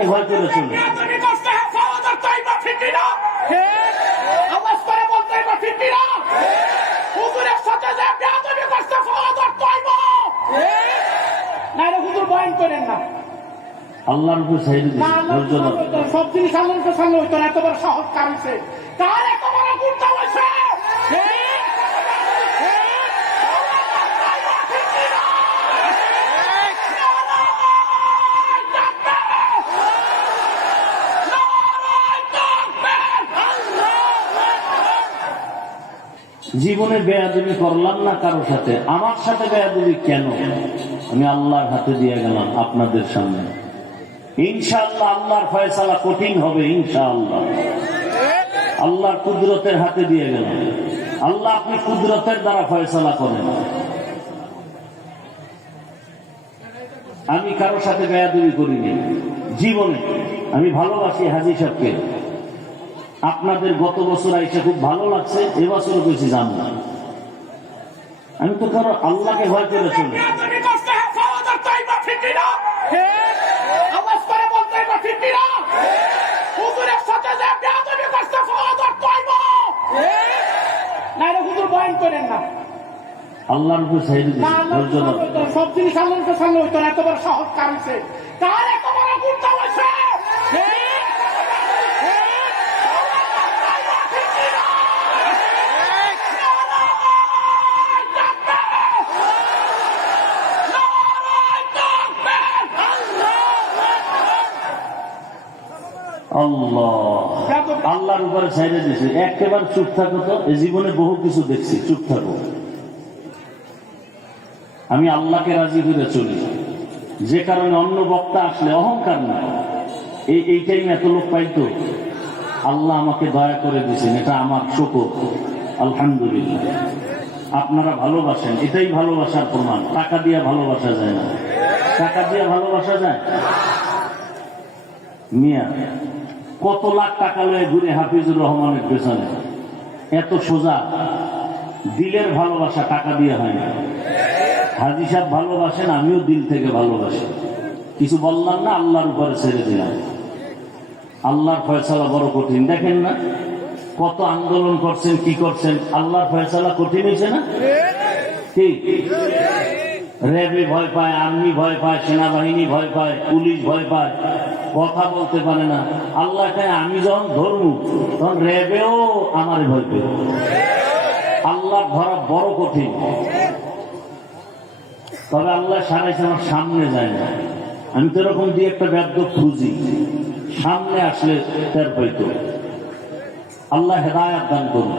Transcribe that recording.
আল্লাহকে ভয় করে চলে। আল্লাহর উপর সাইড সব জিনিস আল্লাহর সামনে হইতো না, এত বড় সাহস কার হইছে? কার এত বড় গুরুত্ব হয়েছে? জীবনে বেয়াদবি করলাম না কারোর সাথে, আমার সাথে বেয়াদবি কেন? আমি আল্লাহর হাতে দিয়ে গেলাম আপনাদের সামনে। ইনশাআল্লাহ আল্লাহর ফয়সালা কঠিন হবে, ইনশাআল্লাহ আল্লাহর কুদরতের হাতে দিয়ে গেলাম। আল্লাহ আপনি কুদরতের দ্বারা ফয়সালা করেন। আমি কারোর সাথে বেয়াদবি করিনি জীবনে। আমি ভালোবাসি হাজী সাহেবকে। আপনাদের গত বছর আইসা খুব ভালো লাগছে, এবছরও বেশি জান না। আমি তো কারো আল্লাহকে ভয় করে চলি। আল্লাহর উপর সাইড সব জিনিস আল্লাহর সামনে হইতো না, এত বড় সাহস কার হইছে? কার এত বড় গুরুত্ব হয়েছে? আল্লাহর উপরে ছাইড়ে দিছে। একেবারে চুপ থাকো তো, এই জীবনে বহু কিছু দেখছি, চুপ থাকো। আমি আল্লাহকে রাজি করে চলি, যে কারণে অন্য বক্তা আসলে অহংকার না। এই টাইম এত লোক পাইতো, আল্লাহ আমাকে দয়া করে দিয়েছেন, এটা আমার শুকর, আলহামদুলিল্লাহ। আপনারা ভালোবাসেন, এটাই ভালোবাসার প্রমাণ। টাকা দিয়ে ভালোবাসা যায় না, টাকা দিয়ে ভালোবাসা যায় মিয়া? কত লাখ টাকা লয়ে ঘুরে হাফিজুর রহমানের পেছনে, এত সোজা। দিলের ভালোবাসা টাকা দিয়ে হয় না। হাজী সাহেব ভালোবাসেন, আমিও দিল থেকে ভালোবাসি। কিছু বললাম না, আল্লাহর উপরে ছেড়ে দিলাম। আল্লাহর ফয়সালা বড় কঠিন। দেখেন না কত আন্দোলন করছেন, কি করছেন, আল্লাহর ফয়সালা কঠিন হয়েছে না? ঠিক। র্যাবে ভয় পায়, আর্মি ভয় পায়, সেনাবাহিনী ভয় পায়, পুলিশ ভয় পায়, কথা বলতে পারে না। আল্লাহ চায় আমি যখন ধরবো তখন র্যাবেও আমার ভয় পেল। আল্লাহ ধরা বড় কঠিন। তবে আল্লাহ সারাইছে, আমার সামনে যায় না। আমি তো এরকম দিয়ে একটা ব্যর্থ খুঁজি, সামনে আসলে টের পাইতো। আল্লাহ হেদায়াত দান করুন।